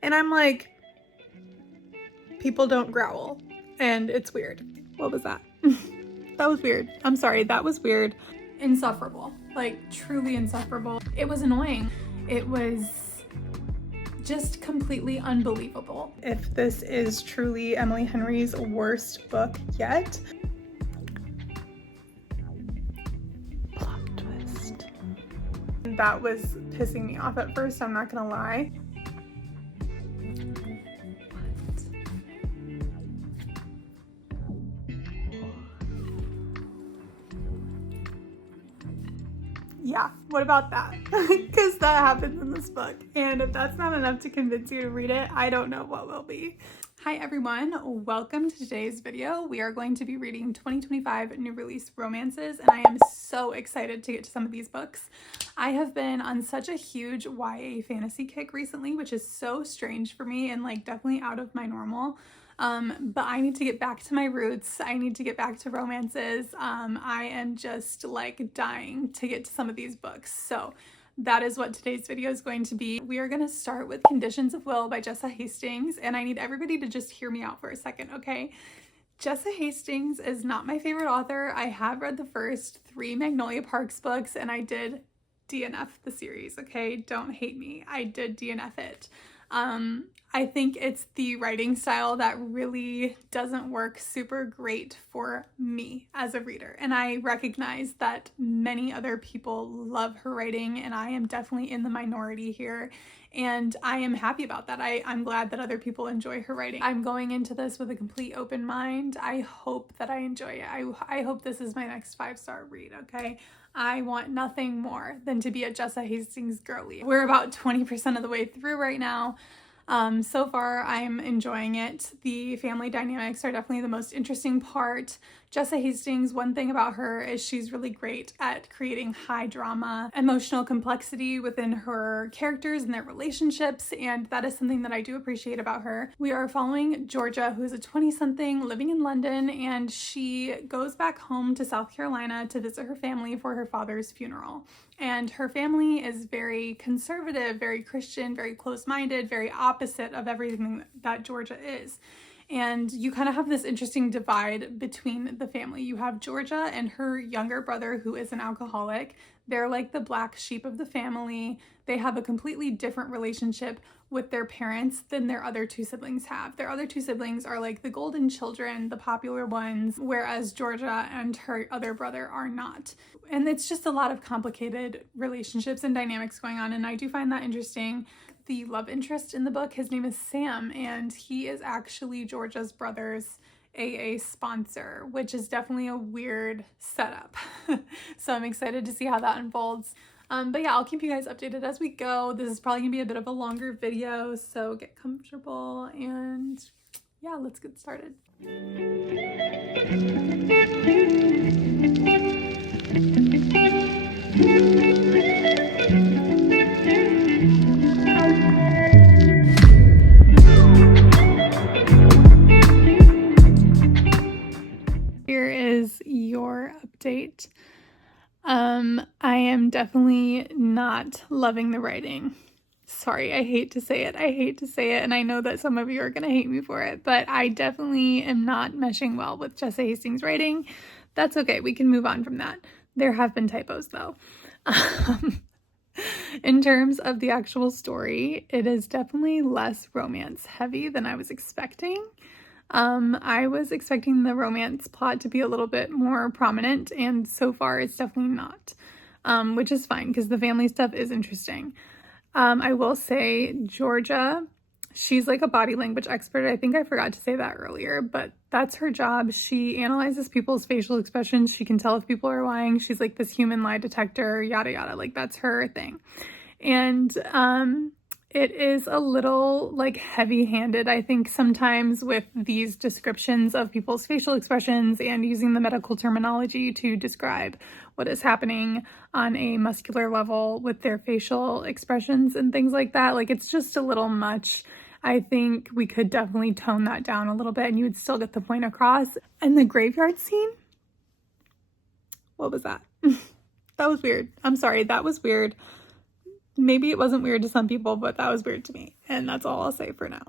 And I'm like, people don't growl, and it's weird. What was that? That was weird. I'm sorry, that was weird. Insufferable, like truly insufferable. It was annoying. It was just completely unbelievable. If this is truly Emily Henry's worst book yet. Plot twist. That was pissing me off at first, I'm not gonna lie. Yeah, what about that? Because that happens in this book. And if that's not enough to convince you to read it, I don't know what will be. Hi everyone, welcome to today's video. We are going to be reading 2025 new release romances, and I am so excited to get to some of these books. I have been on such a huge YA fantasy kick recently, which is so strange for me and like definitely out of my normal. But I need to get back to my roots. I need to get back to romances. I am just like dying to get to some of these books. So that is what today's video is going to be. We are going to start with Conditions of Will by Jessa Hastings, and I need everybody to just hear me out for a second, okay? Jessa Hastings is not my favorite author. I have read the first 3 Magnolia Parks books, and I did DNF the series, okay? Don't hate me. I did DNF it. I think it's the writing style that really doesn't work super great for me as a reader. And I recognize that many other people love her writing, and I am definitely in the minority here. And I am happy about that. I'm glad that other people enjoy her writing. I'm going into this with a complete open mind. I hope that I enjoy it. I hope this is my next 5-star read, okay? I want nothing more than to be a Jessa Hastings girly. We're about 20% of the way through right now. So far, I'm enjoying it. The family dynamics are definitely the most interesting part. Jessa Hastings, one thing about her is she's really great at creating high drama, emotional complexity within her characters and their relationships, and that is something that I do appreciate about her. We are following Georgia, who is a 20-something living in London, and she goes back home to South Carolina to visit her family for her father's funeral. And her family is very conservative, very Christian, very close-minded, very opposite of everything that Georgia is. And you kind of have this interesting divide between the family. You have Georgia and her younger brother, who is an alcoholic. They're like the black sheep of the family. They have a completely different relationship with their parents than their other 2 siblings have. Their other 2 siblings are like the golden children, the popular ones, whereas Georgia and her other brother are not. And it's just a lot of complicated relationships and dynamics going on, and I do find that interesting. The love interest in the book, his name is Sam, and he is actually Georgia's brother's AA sponsor, which is definitely a weird setup. So I'm excited to see how that unfolds. But yeah, I'll keep you guys updated as we go. This is probably gonna be a bit of a longer video, so get comfortable, and yeah, let's get started. Here is your update. I am definitely not loving the writing. Sorry, I hate to say it. And I know that some of you are going to hate me for it, but I definitely am not meshing well with Jessa Hastings' writing. That's okay. We can move on from that. There have been typos though. In terms of the actual story, it is definitely less romance heavy than I was expecting. I was expecting the romance plot to be a little bit more prominent, and so far it's definitely not, which is fine because the family stuff is interesting. I will say Georgia, she's like a body language expert. I think I forgot to say that earlier, but that's her job. She analyzes people's facial expressions. She can tell if people are lying. She's like this human lie detector, yada yada. Like that's her thing. And it is a little like heavy-handed, I think, sometimes with these descriptions of people's facial expressions and using the medical terminology to describe what is happening on a muscular level with their facial expressions and things like that. Like, it's just a little much. I think we could definitely tone that down a little bit and you would still get the point across. And the graveyard scene? What was that? That was weird. I'm sorry, that was weird. maybe it wasn't weird to some people, but that was weird to me. And that's all I'll say for now.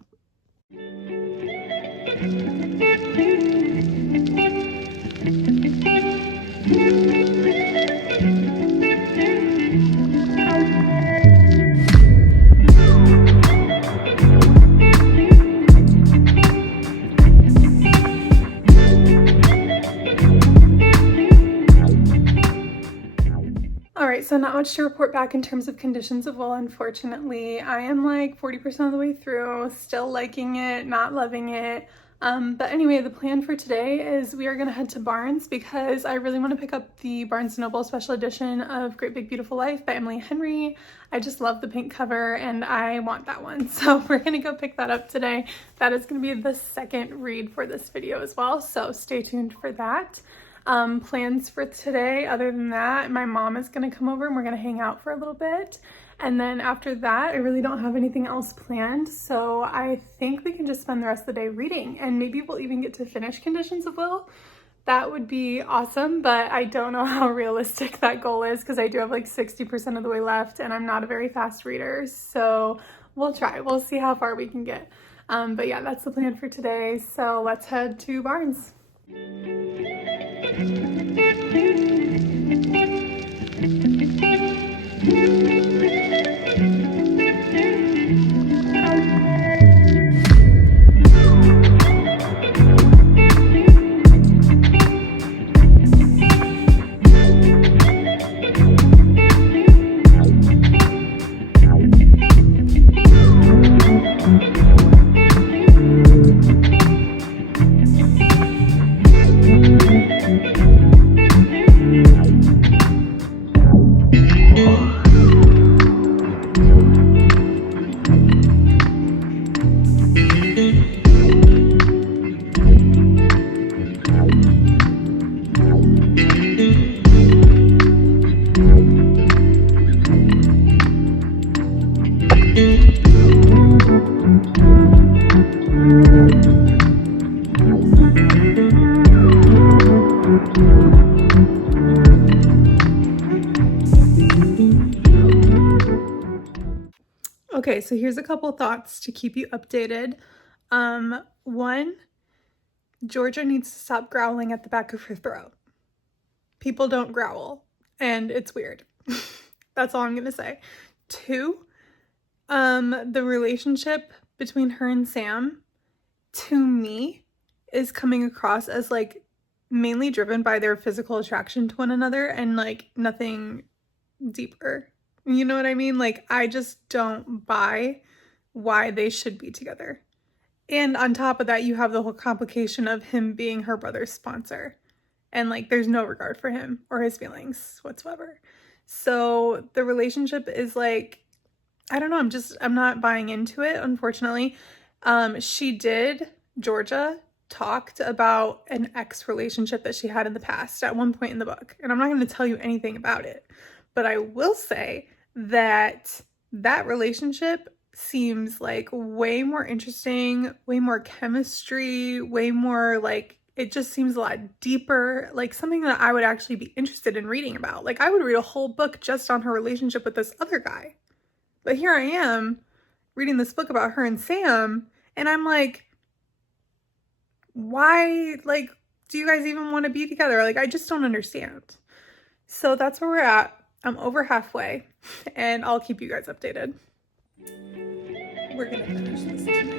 Alright, so not much to report back in terms of conditions of will, unfortunately. I am like 40% of the way through, still liking it, not loving it. But anyway, the plan for today is we are going to head to Barnes because I really want to pick up the Barnes & Noble special edition of Great Big Beautiful Life by Emily Henry. I just love the pink cover and I want that one. So we're going to go pick that up today. That is going to be the second read for this video as well. So stay tuned for that. Plans for today, other than that, my mom is going to come over and we're going to hang out for a little bit. And then after that, I really don't have anything else planned. So I think we can just spend the rest of the day reading and maybe we'll even get to finish Conditions of Will. That would be awesome, but I don't know how realistic that goal is because I do have like 60% of the way left and I'm not a very fast reader. So we'll try. We'll see how far we can get. But yeah, that's the plan for today. So let's head to Barnes. Okay, so here's a couple thoughts to keep you updated. One, Georgia needs to stop growling at the back of her throat. People don't growl, and it's weird. That's all I'm gonna say. Two, the relationship between her and Sam, to me, is coming across as like mainly driven by their physical attraction to one another and like nothing deeper. You know what I mean? Like, I just don't buy why they should be together. And on top of that, you have the whole complication of him being her brother's sponsor. And like, there's no regard for him or his feelings whatsoever. So the relationship is like, I don't know, I'm not buying into it, unfortunately. Georgia talked about an ex relationship that she had in the past at one point in the book. And I'm not going to tell you anything about it. But I will say that that relationship seems like way more interesting, way more chemistry, way more like, it just seems a lot deeper, like something that I would actually be interested in reading about. Like, I would read a whole book just on her relationship with this other guy. But here I am reading this book about her and Sam, and I'm like, why, like, do you guys even want to be together? Like, I just don't understand. So that's where we're at. I'm over halfway, and I'll keep you guys updated. We're gonna finish this tonight.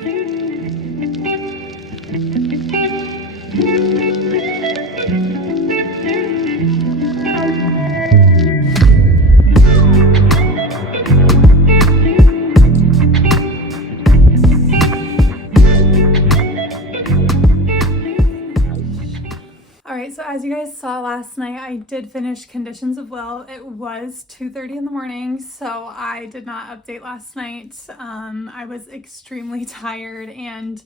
Alright, so as you guys saw last night, I did finish Conditions of Will. It was 2:30 in the morning, so I did not update last night. I was extremely tired, and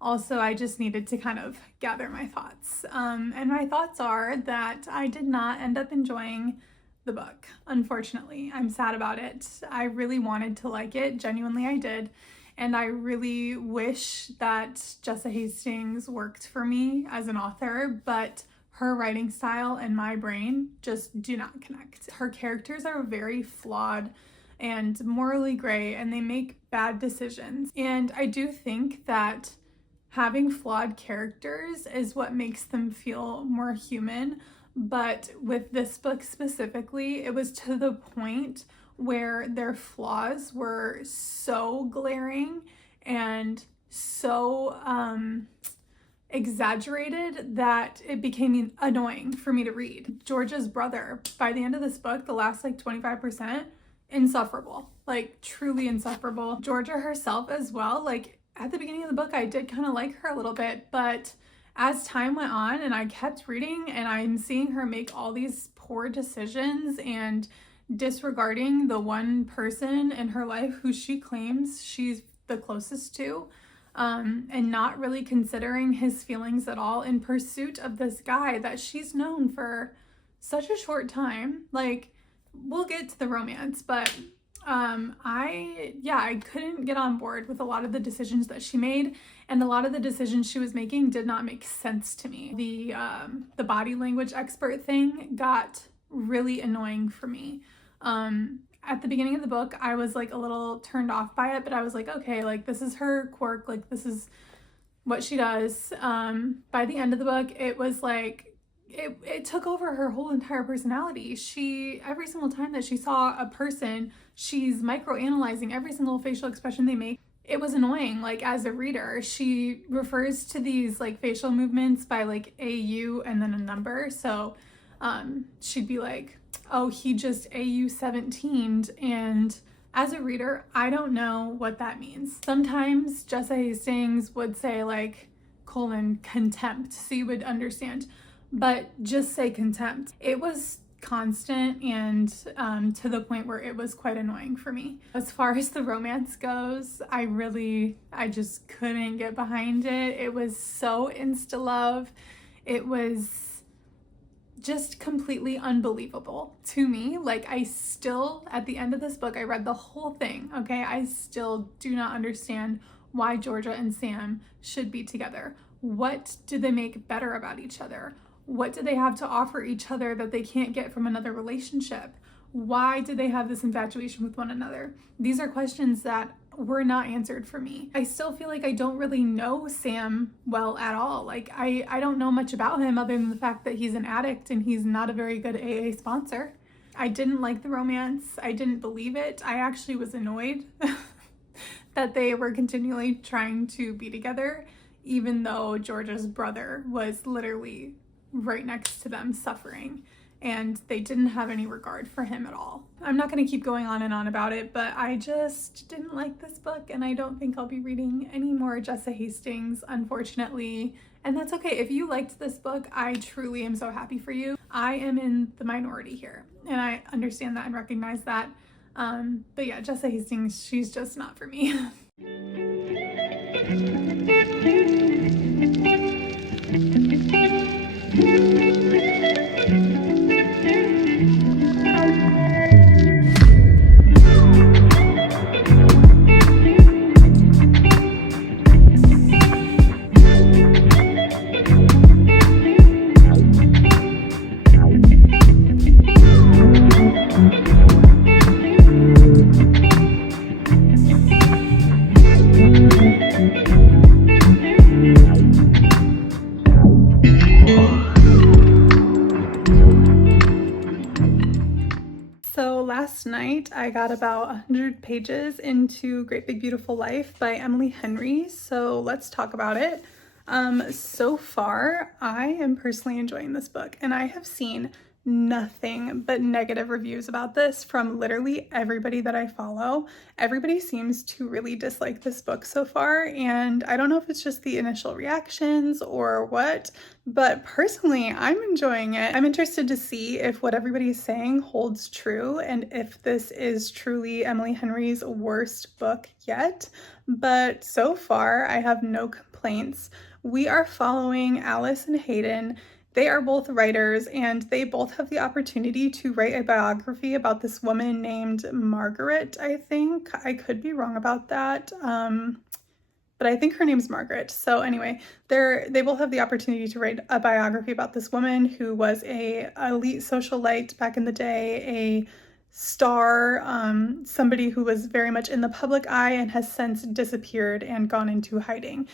also I just needed to kind of gather my thoughts. And my thoughts are that I did not end up enjoying the book, unfortunately. I'm sad about it. I really wanted to like it. Genuinely, I did. And I really wish that Jessa Hastings worked for me as an author, but her writing style and my brain just do not connect. Her characters are very flawed and morally gray, and they make bad decisions. And I do think that having flawed characters is what makes them feel more human. But with this book specifically, it was to the point where their flaws were so glaring and so exaggerated that it became annoying for me to read. Georgia's brother, by the end of this book, the last like 25%, insufferable, like truly insufferable. Georgia herself as well, like at the beginning of the book, I did kind of like her a little bit, but as time went on and I kept reading and I'm seeing her make all these poor decisions and disregarding the one person in her life who she claims she's the closest to, and not really considering his feelings at all in pursuit of this guy that she's known for such a short time. Like, we'll get to the romance, but I couldn't get on board with a lot of the decisions that she made, and a lot of the decisions she was making did not make sense to me. The body language expert thing got really annoying for me. At the beginning of the book, I was like a little turned off by it, but I was like, okay, like this is her quirk, like this is what she does. By the end of the book, it was like it took over her whole entire personality. Every single time that she saw a person, she's microanalyzing every single facial expression they make. It was annoying. Like, as a reader, she refers to these like facial movements by like AU and then a number. So she'd be like, oh, he just AU 17'd, and as a reader, I don't know what that means. Sometimes Jessa Hastings would say like contempt, so you would understand, but just say contempt. It was constant and to the point where it was quite annoying for me. As far as the romance goes, I just couldn't get behind it. It was so insta-love. It was just completely unbelievable to me. Like, I still, at the end of this book, I read the whole thing, okay? I still do not understand why Georgia and Sam should be together. What do they make better about each other? What do they have to offer each other that they can't get from another relationship? Why do they have this infatuation with one another? These are questions that were not answered for me. I still feel like I don't really know Sam well at all. Like, I don't know much about him other than the fact that he's an addict and he's not a very good AA sponsor. I didn't like the romance. I didn't believe it. I actually was annoyed that they were continually trying to be together, even though Georgia's brother was literally right next to them suffering, and they didn't have any regard for him at all. I'm not going to keep going on and on about it, but I just didn't like this book, and I don't think I'll be reading any more Jessa Hastings, unfortunately. And that's okay. If you liked this book, I truly am so happy for you. I am in the minority here, and I understand that and recognize that. But yeah, Jessa Hastings, she's just not for me. Last night I got about 100 pages into Great Big Beautiful Life by Emily Henry, so let's talk about it. So far, I am personally enjoying this book, and I have seen nothing but negative reviews about this from literally everybody that I follow. Everybody seems to really dislike this book so far, and I don't know if it's just the initial reactions or what, but personally, I'm enjoying it. I'm interested to see if what everybody's saying holds true and if this is truly Emily Henry's worst book yet, but so far, I have no complaints. We are following Alice and Hayden. They are both writers, and they both have the opportunity to write a biography about this woman named Margaret, I think. I could be wrong about that, but I think her name's Margaret. So anyway, they both have the opportunity to write a biography about this woman who was a elite socialite back in the day, a star, somebody who was very much in the public eye and has since disappeared and gone into hiding.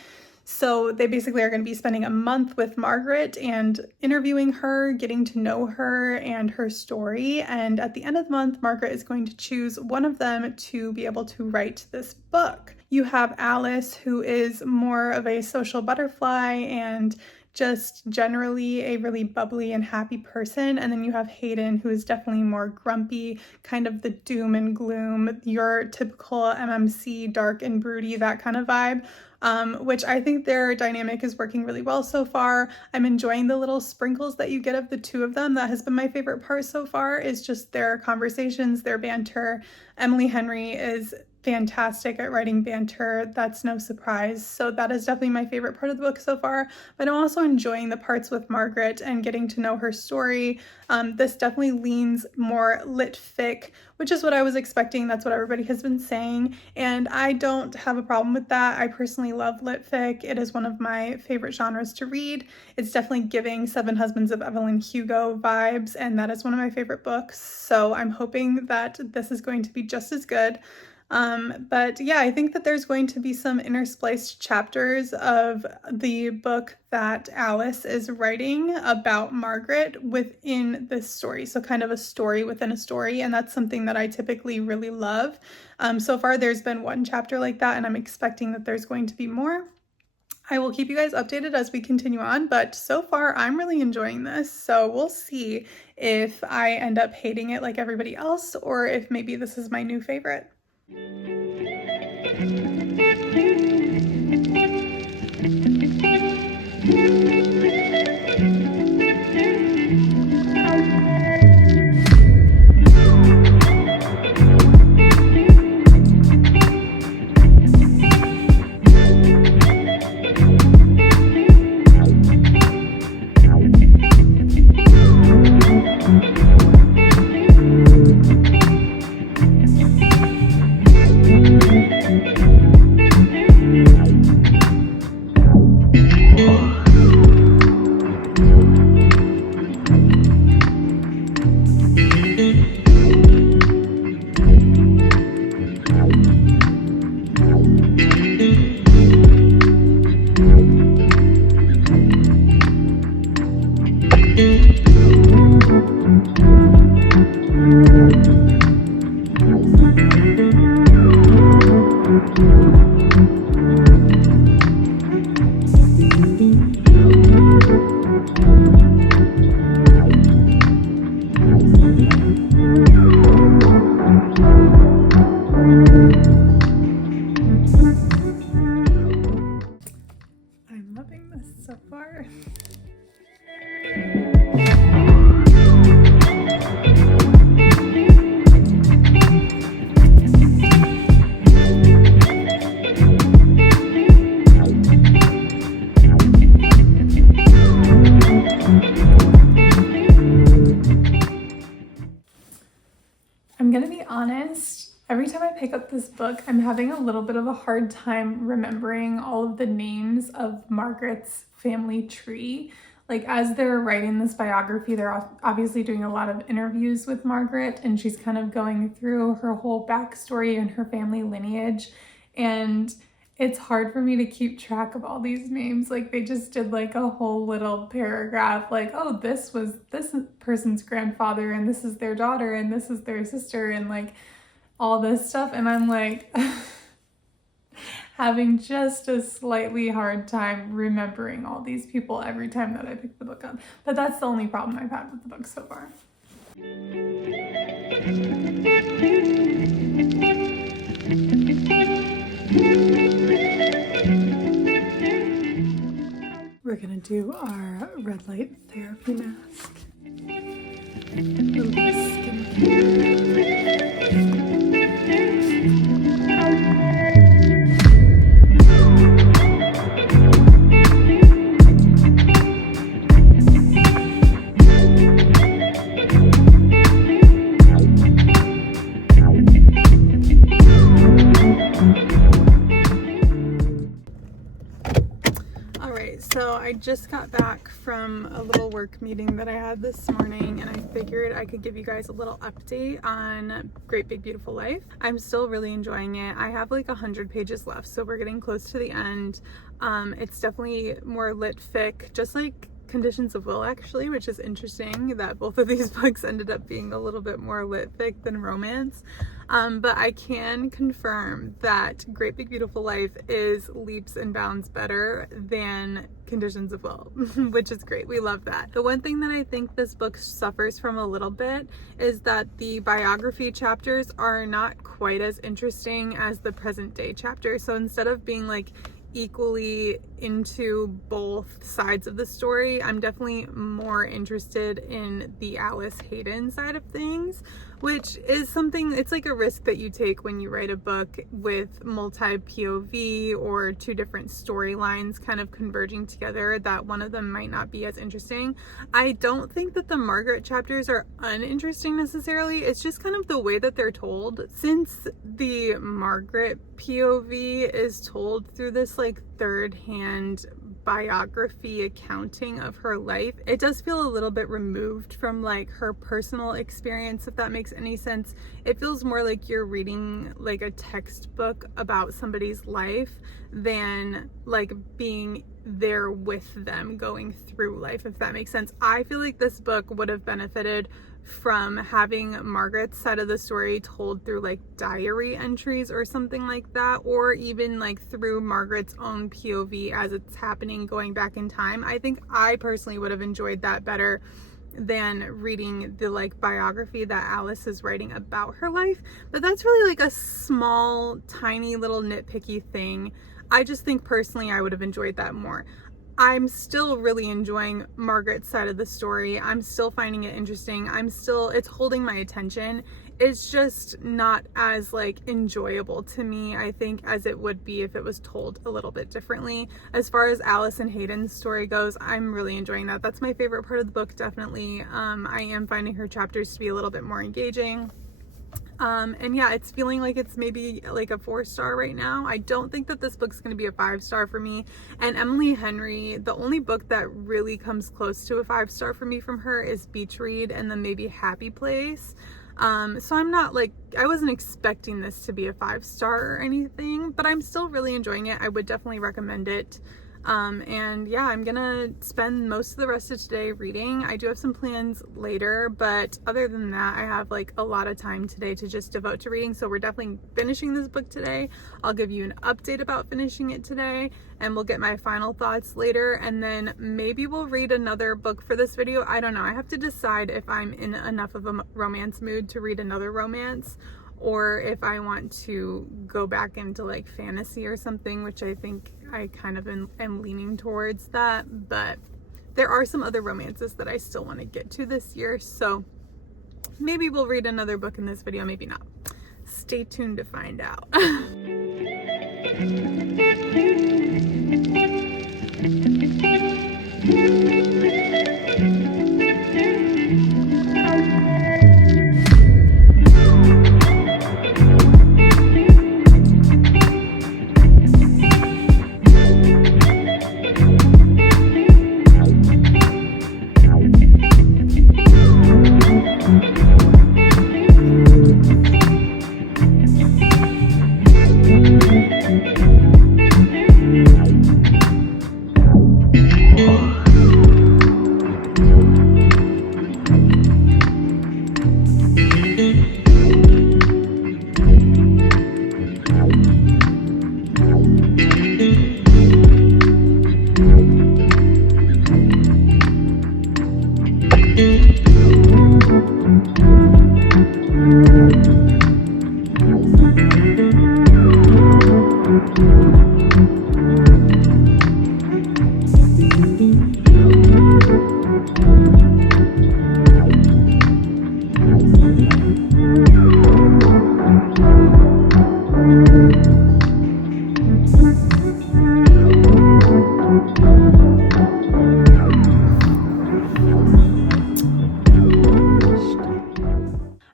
So they basically are going to be spending a month with Margaret and interviewing her, getting to know her and her story. And at the end of the month, Margaret is going to choose one of them to be able to write this book. You have Alice, who is more of a social butterfly and just generally a really bubbly and happy person. And then you have Hayden, who is definitely more grumpy, kind of the doom and gloom, your typical MMC, dark and broody, that kind of vibe. Which I think their dynamic is working really well so far. I'm enjoying the little sprinkles that you get of the two of them. That has been my favorite part so far, is just their conversations, their banter. Emily Henry is fantastic at writing banter. That's no surprise. So that is definitely my favorite part of the book so far. But I'm also enjoying the parts with Margaret and getting to know her story. This definitely leans more lit fic, which is what I was expecting. That's what everybody has been saying. And I don't have a problem with that. I personally love lit fic. It is one of my favorite genres to read. It's definitely giving Seven Husbands of Evelyn Hugo vibes, and that is one of my favorite books. So I'm hoping that this is going to be just as good. But yeah, I think that there's going to be some interspliced chapters of the book that Alice is writing about Margaret within this story. So kind of a story within a story. And that's something that I typically really love. So far there's been one chapter like that, and I'm expecting that there's going to be more. I will keep you guys updated as we continue on, but so far I'm really enjoying this. So we'll see if I end up hating it like everybody else, or if maybe this is my new favorite. I'm gonna be honest, every time I pick up this book, I'm having a little bit of a hard time remembering all of the names of Margaret's family tree. Like, as they're writing this biography, they're obviously doing a lot of interviews with Margaret, and she's kind of going through her whole backstory and her family lineage. And it's hard for me to keep track of all these names. Like, they just did like a whole little paragraph, like, oh, this was this person's grandfather, and this is their daughter, and this is their sister, and like all this stuff. And I'm like having just a slightly hard time remembering all these people every time that I pick the book up. But that's the only problem I've had with the book so far. We're gonna do our red light therapy mask. A little bit of skincare. So I just got back from a little work meeting that I had this morning, and I figured I could give you guys a little update on Great Big Beautiful Life. I'm still really enjoying it. I have like 100 pages left, so we're getting close to the end. It's definitely more lit fic, just like Conditions of Will actually, which is interesting that both of these books ended up being a little bit more lit fic than romance. But I can confirm that Great Big Beautiful Life is leaps and bounds better than Conditions of Will, which is great. We love that. The one thing that I think this book suffers from a little bit is that the biography chapters are not quite as interesting as the present day chapters. So instead of being like equally into both sides of the story, I'm definitely more interested in the Alice Hayden side of things, which is something, it's like a risk that you take when you write a book with multi POV or two different storylines kind of converging together, that one of them might not be as interesting. I don't think that the Margaret chapters are uninteresting necessarily, it's just kind of the way that they're told. Since the Margaret POV is told through this like third-hand biography accounting of her life, it does feel a little bit removed from like her personal experience, if that makes any sense. It feels more like you're reading like a textbook about somebody's life than like being there with them going through life, if that makes sense. I feel like this book would have benefited from having Margaret's side of the story told through like diary entries or something like that, or even like through Margaret's own POV as it's happening going back in time. I think I personally would have enjoyed that better than reading the like biography that Alice is writing about her life. But that's really like a small, tiny little nitpicky thing. I just think personally I would have enjoyed that more. I'm still really enjoying Margaret's side of the story. I'm still finding it interesting. It's holding my attention. It's just not as like enjoyable to me, I think, as it would be if it was told a little bit differently. As far as Alice and Hayden's story goes, I'm really enjoying that. That's my favorite part of the book, definitely. I am finding her chapters to be a little bit more engaging. And yeah, it's feeling like it's maybe like a 4-star right now. I don't think that this book's going to be a 5-star for me. And Emily Henry, the only book that really comes close to a 5-star for me from her is Beach Read, and then maybe Happy Place. So I'm not like, I wasn't expecting this to be a 5-star or anything, but I'm still really enjoying it. I would definitely recommend it. And yeah, I'm gonna spend most of the rest of today reading. I do have some plans later, but other than that, I have like a lot of time today to just devote to reading. So we're definitely finishing this book today. I'll give you an update about finishing it today, and we'll get my final thoughts later. And then maybe we'll read another book for this video. I don't know. I have to decide if I'm in enough of a romance mood to read another romance, or if I want to go back into like fantasy or something, which I think I kind of am leaning towards that. But there are some other romances that I still want to get to this year, so maybe we'll read another book in this video, maybe not. Stay tuned to find out.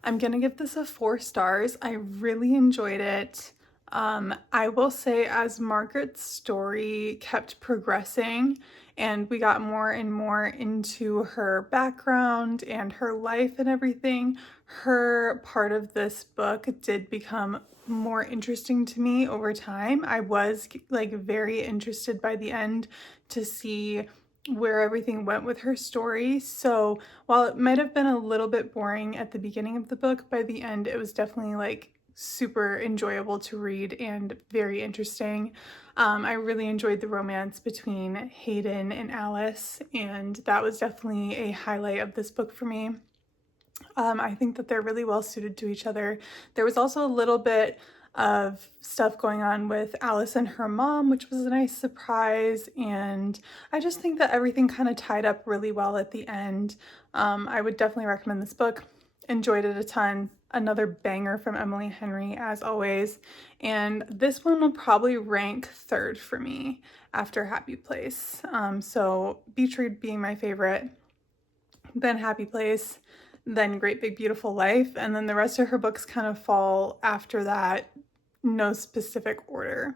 I'm gonna give this a 4 stars. I really enjoyed it. I will say as Margaret's story kept progressing and we got more and more into her background and her life and everything, her part of this book did become more interesting to me over time. I was like very interested by the end to see where everything went with her story. So while it might have been a little bit boring at the beginning of the book, by the end it was definitely like super enjoyable to read and very interesting. I really enjoyed the romance between Hayden and Alice, and that was definitely a highlight of this book for me. I think that they're really well suited to each other. There was also a little bit of stuff going on with Alice and her mom, which was a nice surprise, and I just think that everything kind of tied up really well at the end. I would definitely recommend this book. Enjoyed it a ton. Another banger from Emily Henry, as always, and this one will probably rank third for me after Happy Place. So Beach Read being my favorite, then Happy Place, then Great Big Beautiful Life, and then the rest of her books kind of fall after that, no specific order.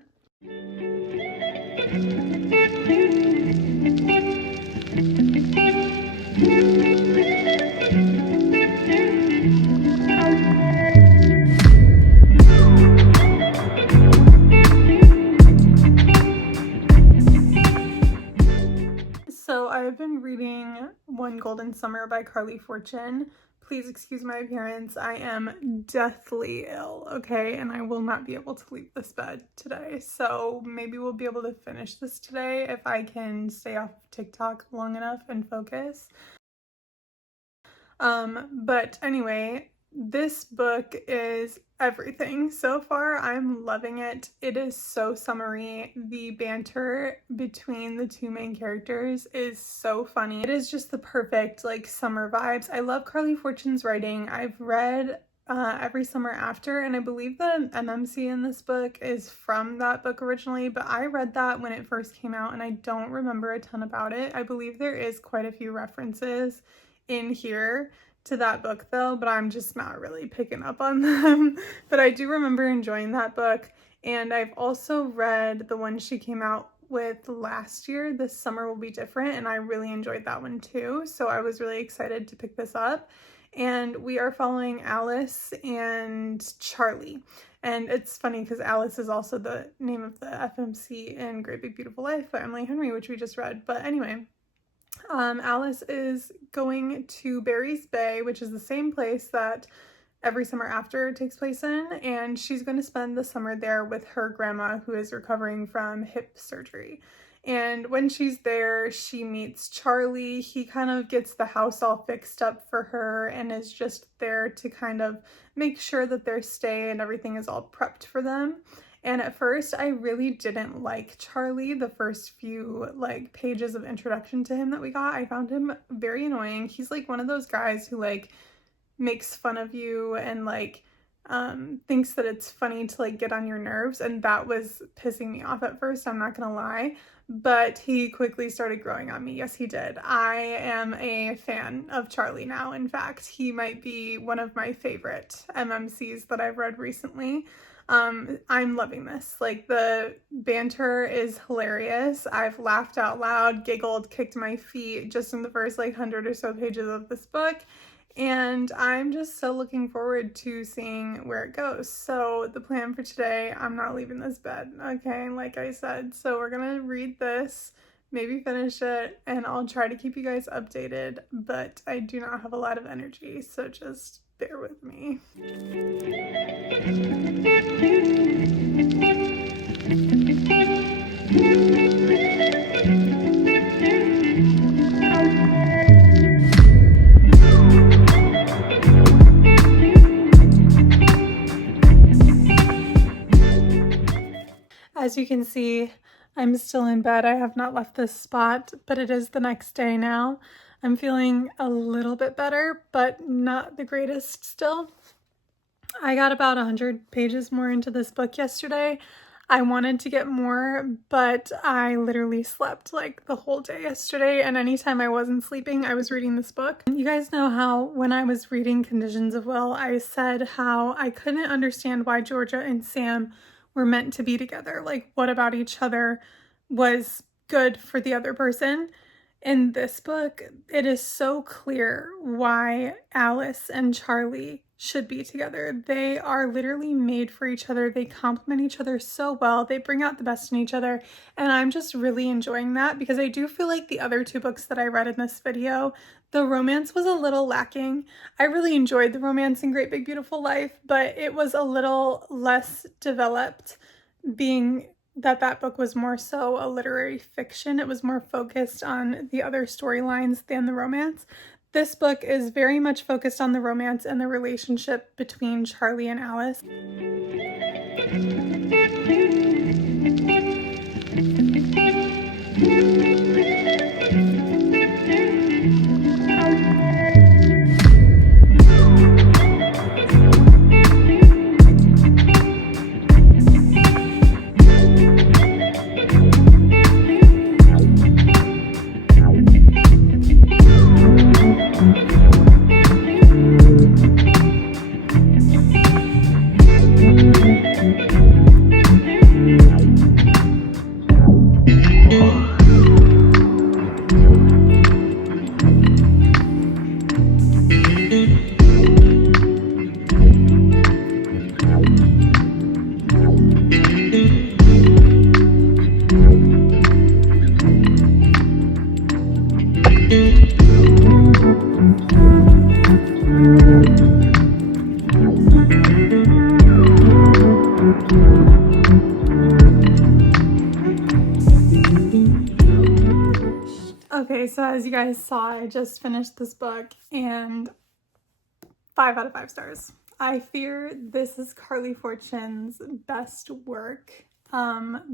So I've been reading One Golden Summer by Carley Fortune. Please excuse my appearance. I am deathly ill, okay? And I will not be able to leave this bed today. So maybe we'll be able to finish this today if I can stay off of TikTok long enough and focus. But anyway, this book is everything. So far, I'm loving it. It is so summery. The banter between the two main characters is so funny. It is just the perfect like summer vibes. I love Carley Fortune's writing. I've read Every Summer After, and I believe the MMC in this book is from that book originally, but I read that when it first came out and I don't remember a ton about it. I believe there is quite a few references in here to that book though, but I'm just not really picking up on them. But I do remember enjoying that book, and I've also read the one she came out with last year, This Summer Will Be Different, and I really enjoyed that one too, so I was really excited to pick this up. And we are following Alice and Charlie, and it's funny because Alice is also the name of the FMC in Great Big Beautiful Life by Emily Henry, which we just read. But anyway, Alice is going to Barry's Bay, which is the same place that Every Summer After takes place in, and she's going to spend the summer there with her grandma who is recovering from hip surgery. And when she's there, she meets Charlie. He kind of gets the house all fixed up for her and is just there to kind of make sure that their stay and everything is all prepped for them. And at first, I really didn't like Charlie. The first few like pages of introduction to him that we got, I found him very annoying. He's like one of those guys who like makes fun of you and like thinks that it's funny to like get on your nerves, and that was pissing me off at first, I'm not gonna lie. But he quickly started growing on me. Yes, he did. I am a fan of Charlie now. In fact, he might be one of my favorite MMCs that I've read recently. I'm loving this. Like, the banter is hilarious. I've laughed out loud, giggled, kicked my feet just in the first like 100 or so pages of this book. And I'm just so looking forward to seeing where it goes. So the plan for today, I'm not leaving this bed, okay, like I said. So we're gonna read this, maybe finish it, and I'll try to keep you guys updated, but I do not have a lot of energy, so just bear with me. As you can see, I'm still in bed. I have not left this spot, but it is the next day now. I'm feeling a little bit better, but not the greatest still. I got about 100 pages more into this book yesterday. I wanted to get more, but I literally slept like the whole day yesterday, and anytime I wasn't sleeping, I was reading this book. You guys know how when I was reading Conditions of Will, I said how I couldn't understand why Georgia and Sam were meant to be together. Like, what about each other was good for the other person? In this book, it is so clear why Alice and Charlie should be together. They are literally made for each other. They complement each other so well. They bring out the best in each other. And I'm just really enjoying that, because I do feel like the other two books that I read in this video, the romance was a little lacking. I really enjoyed the romance in Great Big Beautiful Life, but it was a little less developed, being that book was more so a literary fiction. It was more focused on the other storylines than the romance. This book is very much focused on the romance and the relationship between Charlie and Alice. Okay, so as you guys saw, I just finished this book and 5 out of 5 stars. I fear this is Carley Fortune's best work.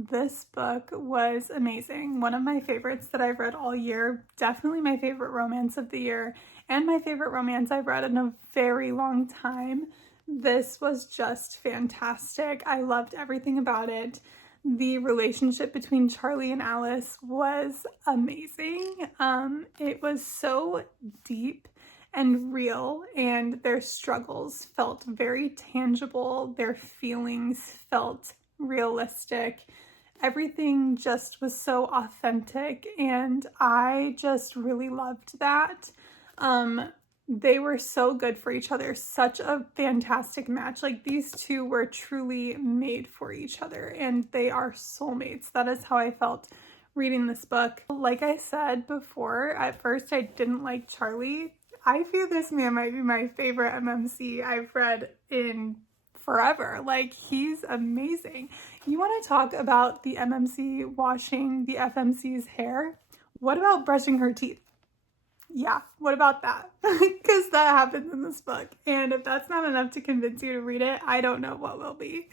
This book was amazing. One of my favorites that I've read all year. Definitely my favorite romance of the year, and my favorite romance I've read in a very long time. This was just fantastic. I loved everything about it. The relationship between Charlie and Alice was amazing. It was so deep and real, and their struggles felt very tangible. Their feelings felt realistic. Everything just was so authentic, and I just really loved that. They were so good for each other. Such a fantastic match. Like, these two were truly made for each other, and they are soulmates. That is how I felt reading this book. Like I said before, at first I didn't like Charlie. I feel this man might be my favorite MMC I've read in forever. Like, he's amazing. You want to talk about the MMC washing the FMC's hair? What about brushing her teeth? Yeah, what about that? Because that happens in this book. And if that's not enough to convince you to read it, I don't know what will be.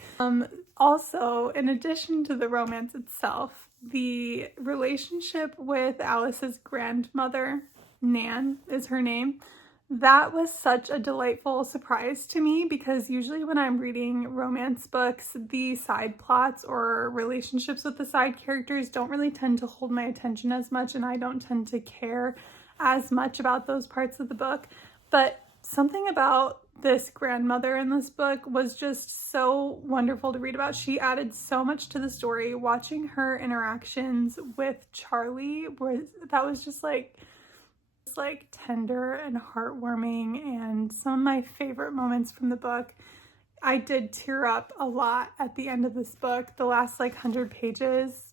Also, in addition to the romance itself, the relationship with Alice's grandmother, Nan is her name, that was such a delightful surprise to me, because usually when I'm reading romance books, the side plots or relationships with the side characters don't really tend to hold my attention as much, and I don't tend to care as much about those parts of the book. But something about this grandmother in this book was just so wonderful to read about. She added so much to the story. Watching her interactions with Charlie was just like tender and heartwarming, and some of my favorite moments from the book. I did tear up a lot at the end of this book. The last 100 pages,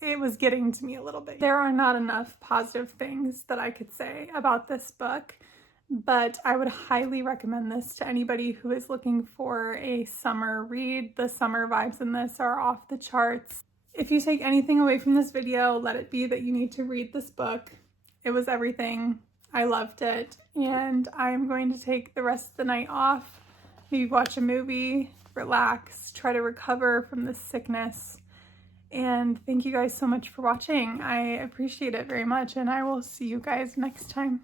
it was getting to me a little bit. There are not enough positive things that I could say about this book, but I would highly recommend this to anybody who is looking for a summer read. The summer vibes in this are off the charts. If you take anything away from this video, let it be that you need to read this book. It was everything. I loved it, and I'm going to take the rest of the night off, maybe watch a movie, relax, try to recover from this sickness. And thank you guys so much for watching. I appreciate it very much, and I will see you guys next time.